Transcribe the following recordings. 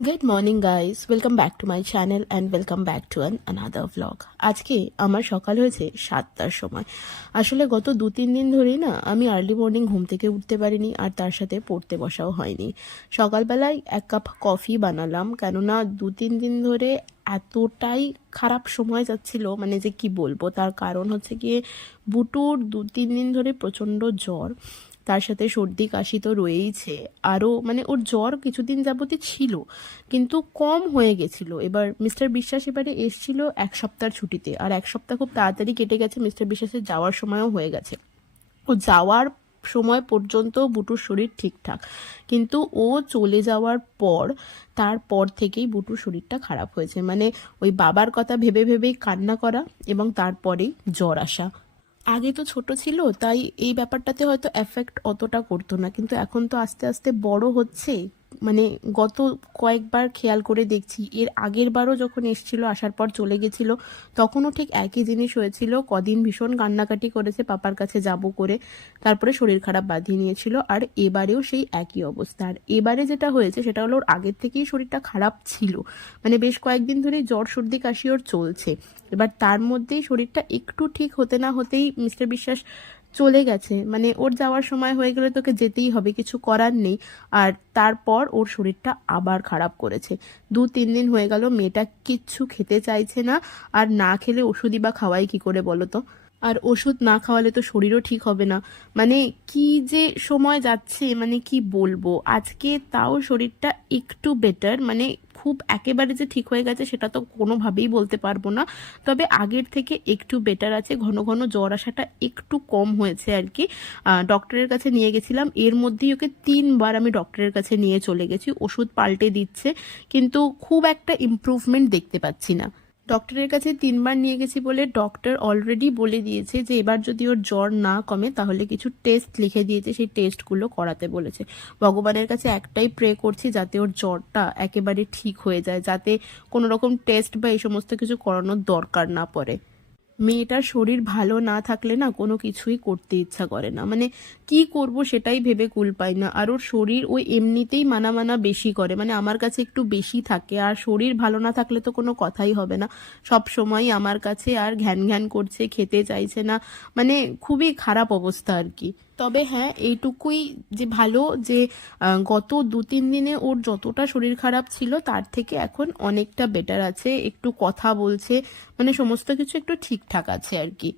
Good morning guys, welcome back to my channel and welcome back to another vlog. আজকে আমার সকাল হয়েছে 7টার সময়। আসলে গত 2-3 দিন ধরেই না আমি আর্লি মর্নিং ঘুম থেকে উঠতে পারিনি, আর তার সাথে পড়তে বসাও হয়নি। সকালবেলায় 1 কাপ কফি বানালাম, কেননা 2-3 দিন ধরে এতটাই খারাপ সময় যাচ্ছিল, মানে যে কি বলবো। তার কারণ হচ্ছে গিয়ে বুটুর 2-3 দিন ধরে প্রচণ্ড জ্বর, তার সাথে সর্দি কাশি তো রয়েইছে। আরও মানে ওর জ্বর কিছুদিন যাবতই ছিল, কিন্তু কম হয়ে গেছিল। এবার মিস্টার বিশ্বাস এবারে এসছিল 1 সপ্তাহের ছুটিতে, আর 1 সপ্তাহ খুব তাড়াতাড়ি কেটে গেছে। মিস্টার বিশ্বাসের যাওয়ার সময়ও হয়ে গেছে। ও যাওয়ার সময় পর্যন্ত বুটুর শরীর ঠিকঠাক, কিন্তু ও চলে যাওয়ার পর তারপর থেকেই বুটুর শরীরটা খারাপ হয়েছে। মানে ওই বাবার কথা ভেবে ভেবেই কান্না করা, এবং তারপরেই জ্বর আসা। আগে তো ছোট ছিল, তাই এই ব্যাপারটাতে হয়তো এফেক্ট অতটা করতো না, কিন্তু এখন তো আস্তে আস্তে বড় হচ্ছে। মানে গত কয়েকবার খেয়াল করে দেখছি, এর আগের বারও যখন এসছিল, আসার পর চলে গেছিল, তখনও ঠিক একই জিনিস হয়েছিল। কদিন ভীষণ কান্নাকাটি করেছে পাপার কাছে যাব করে, তারপরে শরীর খারাপ বাঁধিয়ে নিয়েছিল। আর এবারেও সেই একই অবস্থা। আর এবারে যেটা হয়েছে সেটা হলো, ওর আগের থেকেই শরীরটা খারাপ ছিল, মানে বেশ কয়েকদিন ধরেই জ্বর সর্দি কাশি ওর চলছে। এবার তার মধ্যেই শরীরটা একটু ঠিক হতে না হতেই মিস্টার বিশ্বাস চলে গেছে। মানে ওর যাওয়ার সময় হয়ে গেলে তোকে যেতেই হবে, কিছু করার নেই। আর তারপর ওর শরীরটা আবার খারাপ করেছে। 2-3 দিন হয়ে গেল মেয়েটা কিচ্ছু খেতে চাইছে না, আর না খেলে ওষুধই বা খাওয়াই কি করে বলো তো। আর ওষুধ না খাওয়ালে তো শরীরও ঠিক হবে না। মানে কি যে সময় যাচ্ছে, মানে কি বলবো। আজকে তাও শরীরটা একটু বেটার, মানে খুব একেবারে যে ঠিক হয়ে গেছে সেটা তো কোনোভাবেই বলতে পারবো না, তবে আগের থেকে একটু বেটার আছে। ঘন ঘন জ্বর আসাটা একটু কম হয়েছে আর কি। ডক্টরের কাছে নিয়ে গেছিলাম, এর মধ্যেই ওকে 3বার আমি ডক্টরের কাছে নিয়ে চলে গেছি, ওষুধ পাল্টে দিচ্ছে, কিন্তু খুব একটা ইমপ্রুভমেন্ট দেখতে পাচ্ছি না। ডক্টরের কাছে 3বার নিয়ে গেছি বলে ডক্টর অলরেডি বলে দিয়েছে যে এবার যদি ওর জ্বর না কমে তাহলে কিছু টেস্ট লিখে দিয়েছে, সেই টেস্টগুলো করাতে বলেছে। ভগবানের কাছে একটাই প্রে করছি যাতে ওর জ্বরটা একেবারে ঠিক হয়ে যায়, যাতে কোনো রকম টেস্ট বা এই সমস্ত কিছু করানোর দরকার না পড়ে। মেয়েটার শরীর ভালো না থাকলে না কোনো কিছুই করতে ইচ্ছা করে না, মানে কি করব সেটাই ভেবে কুল পাই না। আর ওর শরীর ওই এমনিতেই মানা মানা বেশি করে, মানে আমার কাছে একটু বেশি থাকে, আর শরীর ভালো না থাকলে তো কোনো কথাই হবে না। সব সময় আমার কাছে আর ঘ্যান ঘ্যান করছে, খেতে চাইছে না, মানে খুবই খারাপ অবস্থা আর কি। তবে হ্যাঁ, এইটুকুই যে ভালো যে গত 2-3 দিনে ওর যতটা শরীর খারাপ ছিল তার থেকে এখন অনেকটা বেটার আছে, একটু কথা বলছে, মানে সমস্ত কিছু একটু ঠিকঠাক আছে আর কি।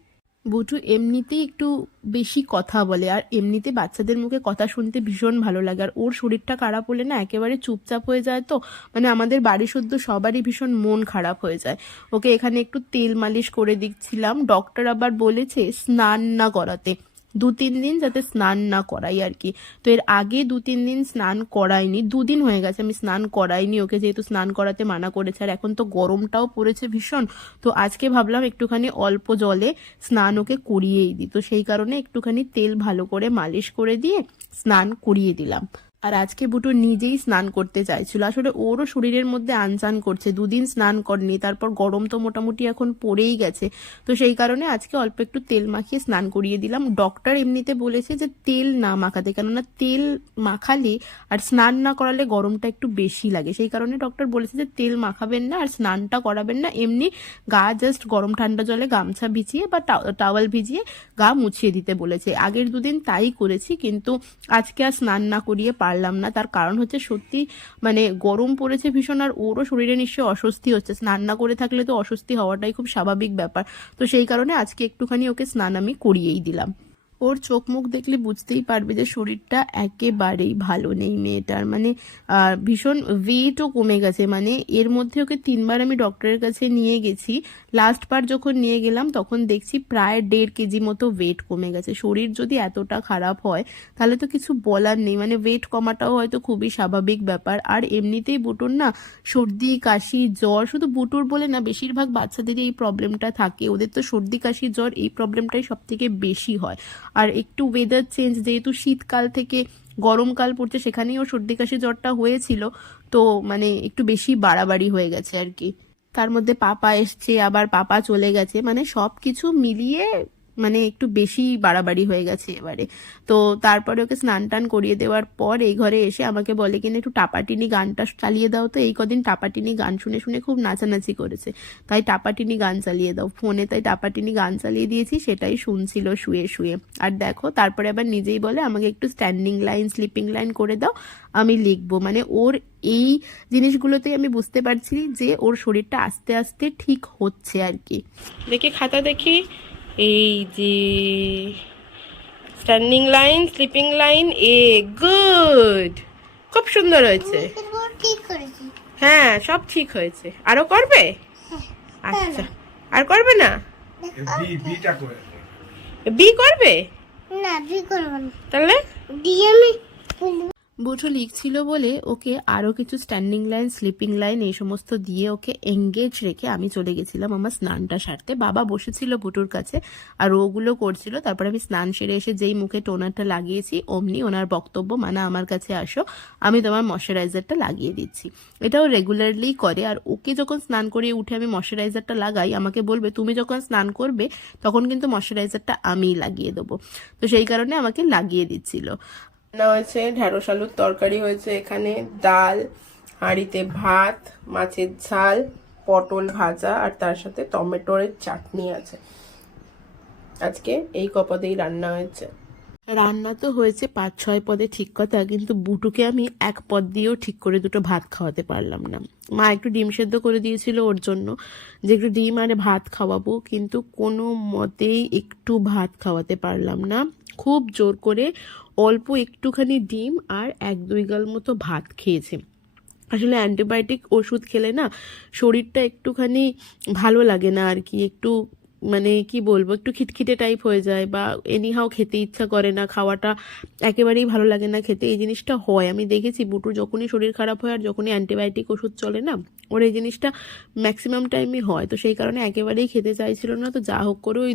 বুটু এমনিতেই একটু বেশি কথা বলে, আর এমনিতে বাচ্চাদের মুখে কথা শুনতে ভীষণ ভালো লাগে। আর ওর শরীরটা খারাপ হলে না একেবারে চুপচাপ হয়ে যায়, তো মানে আমাদের বাড়ি শুদ্ধ সবারই ভীষণ মন খারাপ হয়ে যায়। ওকে এখানে একটু তেল মালিশ করে দিচ্ছিলাম, ডক্টর আবার বলেছে স্নান না করাতে, 2-3 দিন যাতে স্নান না করাই আর কি। তো এর আগে 2-3 দিন স্নান করাইনি, 2 দিন হয়ে গেছে আমি স্নান করাইনি ওকে, যেহেতু স্নান করাতে মানা করেছে। আর এখন তো গরমটাও পড়েছে ভীষণ, তো আজকে ভাবলাম একটুখানি অল্প জলে স্নান ওকে করিয়েই দিই। তো সেই কারণে একটুখানি তেল ভালো করে মালিশ করে দিয়ে স্নান করিয়ে দিলাম। আর আজকে বুটু নিজেই স্নান করতে চাইছিল, আসলে ওরও শরীরের মধ্যে আনচান করছে, 2 দিন স্নান করেনি, তারপর গরম তো মোটামুটি এখন পড়েই গেছে। তো সেই কারণে আজকে অল্প একটু তেল মাখিয়ে স্নান করিয়ে দিলাম। ডক্টর এমনিতে বলেছে যে তেল না মাখাতে, কেননা তেল মাখালে আর স্নান না করালে গরমটা একটু বেশি লাগে, সেই কারণে ডক্টর বলেছে যে তেল মাখাবেন না আর স্নানটা করাবেন না, এমনি গা জাস্ট গরম ঠান্ডা জলে গামছা ভিজিয়ে বা টাওয়াল ভিজিয়ে গা মুছিয়ে দিতে বলেছে। আগের 2 দিন তাই করেছি, কিন্তু আজকে আর স্নান না করিয়ে পারলাম না। তার কারণ হচ্ছে সত্যি মানে গরম পড়েছে ভীষণ, আর ওরও শরীরে নিশ্চয়ই অস্বস্তি হচ্ছে, স্নান না করে থাকলে তো অস্বস্তি হওয়াটাই খুব স্বাভাবিক ব্যাপার। তো সেই কারণে আজকে একটুখানি ওকে স্নান আমি করিয়েই দিলাম। ওর চোখ মুখ দেখলে বুঝতেই পারবে যে শরীরটা একেবারেই ভালো নেই মেয়েটার, মানে ভীষণ ওয়েটও কমে গেছে। মানে এর মধ্যে ওকে 3বার আমি ডক্টরের কাছে নিয়ে গেছি, লাস্ট বার যখন নিয়ে গেলাম তখন দেখছি প্রায় 1.5 কেজি মতো ওয়েট কমে গেছে। শরীর যদি এতটা খারাপ হয় তাহলে তো কিছু বলার নেই, মানে ওয়েট কমাটাও হয়তো খুবই স্বাভাবিক ব্যাপার। আর এমনিতেই বুটুর না সর্দি কাশি জ্বর, শুধু বুটুর বলে না, বেশিরভাগ বাচ্চাদেরই এই প্রবলেমটা থাকে, ওদের তো সর্দি কাশি জ্বর এই প্রবলেমটাই সব থেকে বেশি হয়। আর একটু ওয়েদার চেঞ্জ, যেহেতু শীতকাল থেকে গরমকাল পড়ছে, সেখানেই ওর সর্দি কাশি জ্বরটা হয়েছিল, তো মানে একটু বেশি বাড়াবাড়ি হয়ে গেছে আর কি। তার মধ্যে পাপা এসছে, আবার পাপা চলে গেছে, মানে সব কিছু মিলিয়ে মানে একটু বেশি বাড়াবাড়ি হয়ে গেছে এবারে। তো তারপরে ওকে স্নান টান করিয়ে দেওয়ার পর এই ঘরে এসে আমাকে বলে কিনা একটু টাপাটিনি গানটা চালিয়ে দাও। তো এই কদিন টাপাটিনি গান শুনে শুনে খুব নাচানাচি করেছে, তাই টাপাটিনি গান চালিয়ে দাও ফোনে, তাই টাপাটিনি গান চালিয়ে দিয়েছি, সেটাই শুনছিল শুয়ে শুয়ে। আর দেখো তারপরে আবার নিজেই বলে আমাকে একটু স্ট্যান্ডিং লাইন স্লিপিং লাইন করে দাও, আমি লিখবো। মানে ওর এই জিনিসগুলোতেই আমি বুঝতে পারছি যে ওর শরীরটা আস্তে আস্তে ঠিক হচ্ছে আর কি। দেখি খাতা দেখি, এই যে standing line sleeping line, a good, খুব সুন্দর হয়েছে। ঠিক করেছি। হ্যাঁ সব ঠিক হয়েছে। আরো করবে? আচ্ছা, আর করবে না? বি করবে না, বি করবো না। তাহলে ডি আমি বুটু লিখছিল বলে ওকে আরো কিছু স্ট্যান্ডিং লাইন স্লিপিং লাইন এই সমস্ত দিয়ে ওকে এঙ্গেজ রেখে আমি চলে গেছিলাম আমার স্নানটা সারতে। বাবা বসেছিল বুটুর কাছে আর ওগুলো করছিল। তারপরে আমি স্নান সেরে এসে যেই মুখে টোনারটা লাগিয়েছি অমনি ওনার বক্তব্য, মানে আমার কাছে আসো, আমি তোমার ময়শ্চারাইজারটা লাগিয়ে দিচ্ছি। এটাও রেগুলারলি করে। আর ওকে যখন স্নান করিয়ে উঠে আমি ময়শ্চারাইজারটা লাগাই, আমাকে বলবে তুমি যখন স্নান করবে তখন কিন্তু ময়শ্চারাইজারটা আমিই লাগিয়ে দেবো। তো সেই কারণে আমাকে লাগিয়ে দিচ্ছিল। রান্না হয়েছে, ঢ্যাঁড়স আলুর তরকারি হয়েছে, এখানে ডাল, হাঁড়িতে ভাত, মাছের ঝাল, পটল ভাজা আর তার সাথে টমেটোর চাটনি আছে। আজকে এই কপদেই রান্না হয়েছে। রান্না তো হয়েছে 5-6 পদে ঠিক কথা, কিন্তু বুটুকে আমি এক পদ দিয়েও ঠিক করে দুটো ভাত খাওয়াতে পারলাম না। মা একটু ডিম সেদ্ধ করে দিয়েছিল ওর জন্য, যে একটু ডিম আর ভাত খাওয়াবো, কিন্তু কোনো মতেই একটু ভাত খাওয়াতে পারলাম না। খুব জোর করে অল্প একটুখানি ডিম আর 1-2 গাল মতো ভাত খেয়েছে। আসলে অ্যান্টিবায়োটিক ওষুধ খেলে না শরীরটা একটুখানি ভালো লাগে না আর কি, একটু মানে কি বলবো, একটু খিটখিটে টাইপ হয়ে যায়, বা এনিহাও খেতে ইচ্ছা করে না, খাওয়াটা একেবারেই ভালো লাগে না খেতে। এই জিনিসটা হয়, আমি দেখেছি বুটুর যখনই শরীর খারাপ হয় আর যখনই অ্যান্টিবায়োটিক ওষুধ চলে না, ওর এই জিনিসটা ম্যাক্সিমাম টাইমই হয়। তো সেই কারণে একেবারেই খেতে চাইছিল না। তো যা হোক করে ওই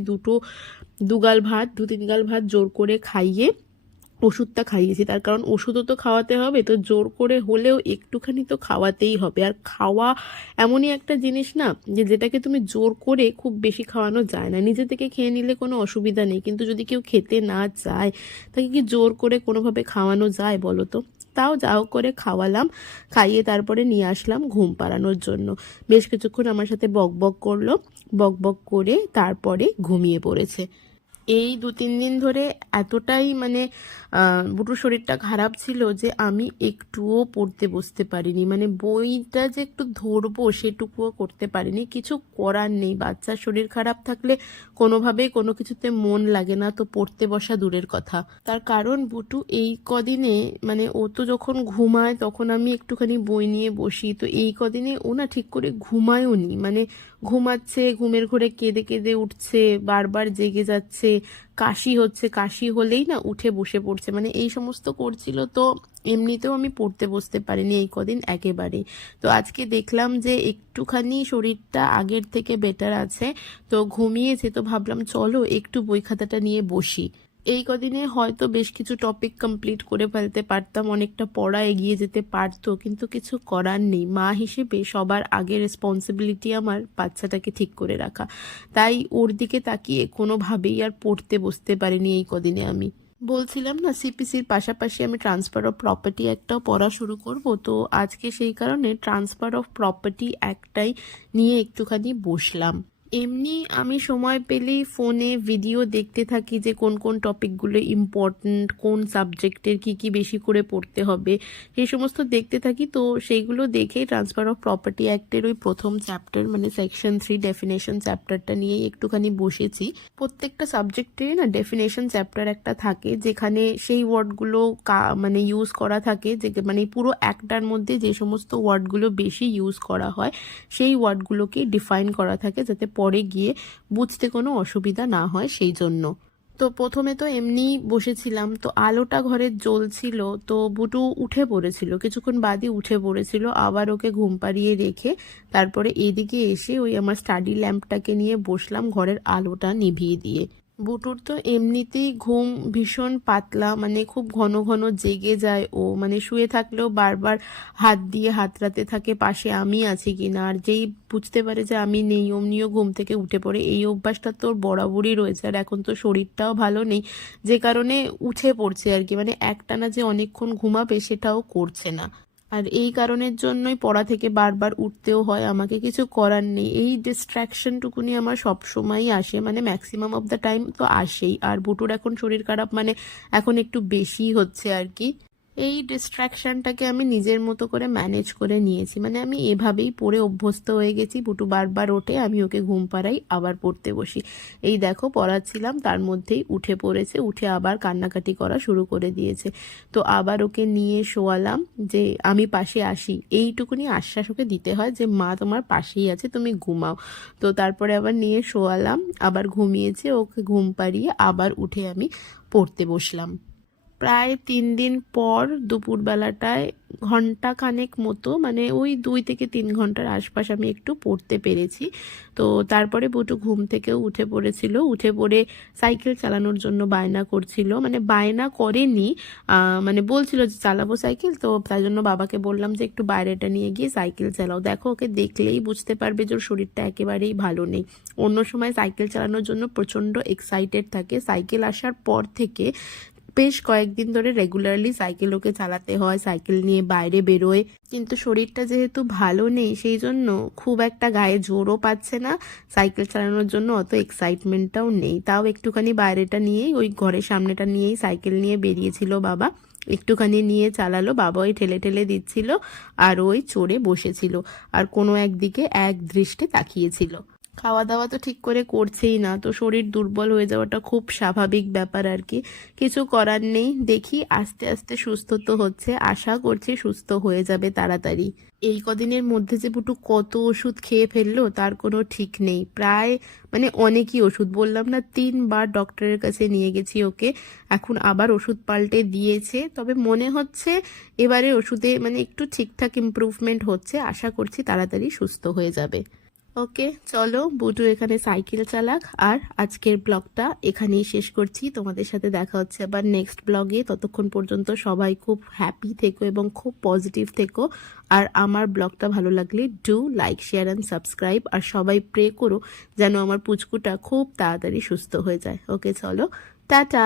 2 গাল ভাত 2-3 গাল ভাত জোর করে খাইয়ে ওষুধটা খাইয়েছি। তার কারণ ওষুধও তো খাওয়াতে হবে, তো জোর করে হলেও একটুখানি তো খাওয়াতেই হবে। আর খাওয়া এমনই একটা জিনিস না যে যেটাকে তুমি জোর করে খুব বেশি খাওয়ানো যায় না। নিজে থেকে খেয়ে নিলে কোনো অসুবিধা নেই, কিন্তু যদি কেউ খেতে না চায় তাকে কি জোর করে কোনোভাবে খাওয়ানো যায় বলো তো? তাও যা হোক করে খাওয়ালাম, খাইয়ে তারপরে নিয়ে আসলাম ঘুম পাড়ানোর জন্য। বেশ কিছুক্ষণ আমার সাথে বক বক করলো, বক বক করে তারপরে ঘুমিয়ে পড়েছে। এই 2-3 দিন ধরে এতটাই মানে বুটুর শরীরটা খারাপ ছিল যে আমি একটুও পড়তে বসতে পারিনি, মানে বইটা যে একটু ধরবো সেটুকুও করতে পারিনি। কিছু করার নেই, বাচ্চার শরীর খারাপ থাকলে কোনোভাবেই কোনো কিছুতে মন লাগে না, তো পড়তে বসা দূরের কথা। তার কারণ বুটু এই কদিনে মানে ও তো যখন ঘুমায় তখন আমি একটুখানি বই নিয়ে বসি, তো এই কদিনে ও না ঠিক করে ঘুমায়ও নি, মানে ঘুমাচ্ছে, ঘুমের ঘোরে কেঁদে কেঁদে উঠছে, বারবার জেগে যাচ্ছে, কাশি হচ্ছে, কাশি হলেই না উঠে বসে পড়ছে, মানে এই সমস্ত করছিল। তো এমনিতেও আমি পড়তে বসতে পারিনি এই কদিন একেবারেই। তো আজকে দেখলাম যে একটুখানি শরীরটা আগের থেকে বেটার আছে, তো ঘুমিয়েছে, তো ভাবলাম চলো একটু বই খাতাটা নিয়ে বসি। এই কদিনে হয়তো বেশ কিছু টপিক কমপ্লিট করে ফেলতে পারতাম, অনেকটা পড়া এগিয়ে যেতে পারতো, কিন্তু কিছু করার নেই। মা হিসেবে সবার আগে রেসপন্সিবিলিটি আমার বাচ্চাটাকে ঠিক করে রাখা, তাই ওর দিকে তাকিয়ে কোনোভাবেই আর পড়তে বসতে পারিনি এই কদিনে আমি। বলছিলাম না সিপিসির পাশাপাশি আমি ট্রান্সফার অফ প্রপার্টি একটাও পড়া শুরু করব, তো আজকে সেই কারণে ট্রান্সফার অফ প্রপার্টি একটাই নিয়ে একটুখানি বসলাম। এমনি আমি সময় পেলেই ফোনে ভিডিও দেখতে থাকি যে কোন কোন টপিকগুলো ইম্পর্ট্যান্ট, কোন সাবজেক্টের কি কি বেশি করে পড়তে হবে, সেই সমস্ত দেখতে থাকি। তো সেইগুলো দেখেই ট্রান্সফার অফ প্রপার্টি অ্যাক্টের ওই প্রথম চ্যাপ্টার মানে সেকশন 3 ডেফিনেশন চ্যাপ্টারটা নিয়েই একটুখানি বসেছি। প্রত্যেকটা সাবজেক্টেরই না ডেফিনেশন চ্যাপ্টার একটা থাকে, যেখানে সেই ওয়ার্ডগুলো মানে ইউজ করা থাকে, যে মানে পুরো একটার মধ্যে যে সমস্ত ওয়ার্ডগুলো বেশি ইউজ করা হয় সেই ওয়ার্ডগুলোকে ডিফাইন করা থাকে, যাতে পরে গিয়ে বুঝতে কোনো অসুবিধা না হয় সেই জন্য। তো প্রথমে তো এমনি বসেছিলাম, তো আলোটা ঘরে জ্বলছিল, তো বুটু উঠে পড়েছিল, কিছুক্ষণ বাদই উঠে পড়েছিল, আবার ওকে ঘুম পাড়িয়ে রেখে তারপরে এদিকে এসে ওই আমার স্টাডি ল্যাম্পটাকে নিয়ে বসলাম ঘরের আলোটা নিভিয়ে দিয়ে। বুটুর তো এমনিতেই ঘুম ভীষণ পাতলা, মানে খুব ঘন ঘন জেগে যায় ও, মানে শুয়ে থাকলেও বারবার হাত দিয়ে হাতড়াতে থাকে পাশে আমি আছি কিনা, আর যেই বুঝতে পারে যে আমি নেই অমনিও ঘুম থেকে উঠে পড়ে। এই অভ্যাসটা তোর বরাবরই রয়েছে, আর এখন তো শরীরটাও ভালো নেই, যে কারণে উঠে পড়ছে আর কি, মানে একটানা যে অনেকক্ষণ ঘুমাবে সেটাও করছে না। আর এই কারণের জন্যই পড়া থেকে বারবার উঠতেও হয় আমাকে, কিছু করার নেই। এই ডিস্ট্র্যাকশনটুকুনি আমার সব সময়ই আসে, মানে ম্যাক্সিমাম অফ দ্য টাইম তো আসেই। আর বুটুর এখন শরীর খারাপ, মানে এখন একটু বেশি হচ্ছে আর কি। এই ডিস্ট্র্যাকশনটাকে আমি নিজের মতো করে ম্যানেজ করে নিয়েছি, মানে আমি এভাবেই পড়ে অভ্যস্ত হয়ে গেছি। বুটু বারবার ওঠে, আমি ওকে ঘুম পাড়াই, আবার পড়তে বসি। এই দেখো পড়াচ্ছিলাম, তার মধ্যেই উঠে পড়েছে, উঠে আবার কান্নাকাটি করা শুরু করে দিয়েছে। তো আবার ওকে নিয়ে শোয়ালাম, যে আমি পাশে আসি এইটুকুনি আশ্বাস ওকে দিতে হয়, যে মা তোমার পাশেই আছে, তুমি ঘুমাও। তো তারপরে আবার নিয়ে শোয়ালাম, আবার ঘুমিয়েছে, ওকে ঘুম পাড়িয়ে আবার উঠে আমি পড়তে বসলাম। প্রায় 3 দিন পর দুপুরবেলাটায় ঘন্টা খানেক মতো, মানে ওই 2 থেকে 3 ঘন্টার আশপাশ আমি একটু পড়তে পেরেছি। তো তারপরে বুটু ঘুম থেকে উঠে পড়েছিল, উঠে পড়ে সাইকেল চালানোর জন্য বায়না করছিল, মানে বায়না করেনি, মানে বলছিল যে চালাবো সাইকেল, তো তাই জন্য বাবাকে বললাম যে একটু বাইরেটা নিয়ে গিয়ে সাইকেল চালাও। দেখো ওকে দেখলেই বুঝতে পারবে যে ওর শরীরটা একেবারেই ভালো নেই। অন্য সময় সাইকেল চালানোর জন্য প্রচণ্ড এক্সাইটেড থাকে, সাইকেল আসার পর থেকে বেশ কয়েকদিন ধরে রেগুলারলি সাইকেল ওকে চালাতে হয়, সাইকেল নিয়ে বাইরে বেরোয়। কিন্তু শরীরটা যেহেতু ভালো নেই, সেই জন্য খুব একটা গায়ে জোরও পাচ্ছে না, সাইকেল চালানোর জন্য অত এক্সাইটমেন্টটাও নেই। তাও একটুখানি বাইরেটা নিয়েই, ওই ঘরের সামনেটা নিয়েই সাইকেল নিয়ে বেরিয়েছিল বাবা, একটুখানি নিয়ে চালালো, বাবা ওই ঠেলে ঠেলে দিচ্ছিল আর ওই চড়ে বসেছিল, আর কোনো একদিকে এক দৃষ্টে তাকিয়েছিল। খাওয়া দাওয়া তো ঠিক করে করছেই না, তো শরীর দুর্বল হয়ে যাওয়াটা খুব স্বাভাবিক ব্যাপার আর কি, কিছু করার নেই। দেখি আস্তে আস্তে সুস্থ তো হচ্ছে, আশা করছি সুস্থ হয়ে যাবে তাড়াতাড়ি। এই কদিনের মধ্যে যে বুটু কত ওষুধ খেয়ে ফেললো তার কোনো ঠিক নেই, প্রায় মানে অনেকই ওষুধ, বললাম না 3বার ডক্টরের কাছে নিয়ে গেছি ওকে, এখন আবার ওষুধ পাল্টে দিয়েছে। তবে মনে হচ্ছে এবারে ওষুধে মানে একটু ঠিকঠাক ইমপ্রুভমেন্ট হচ্ছে, আশা করছি তাড়াতাড়ি সুস্থ হয়ে যাবে। ওকে চলো, বুটু এখানে সাইকেল চালাক, আর আজকের ব্লগটা এখানেই শেষ করছি। তোমাদের সাথে দেখা হচ্ছে আবার নেক্সট ব্লগে। ততক্ষণ পর্যন্ত সবাই খুব হ্যাপি থেকো এবং খুব পজিটিভ থেকো। আর আমার ব্লগটা ভালো লাগলে do like, share and subscribe, আর সবাই প্রে করো যেন আমার পুচকুটা খুব তাড়াতাড়ি সুস্থ হয়ে যায়। ওকে চলো, টাটা।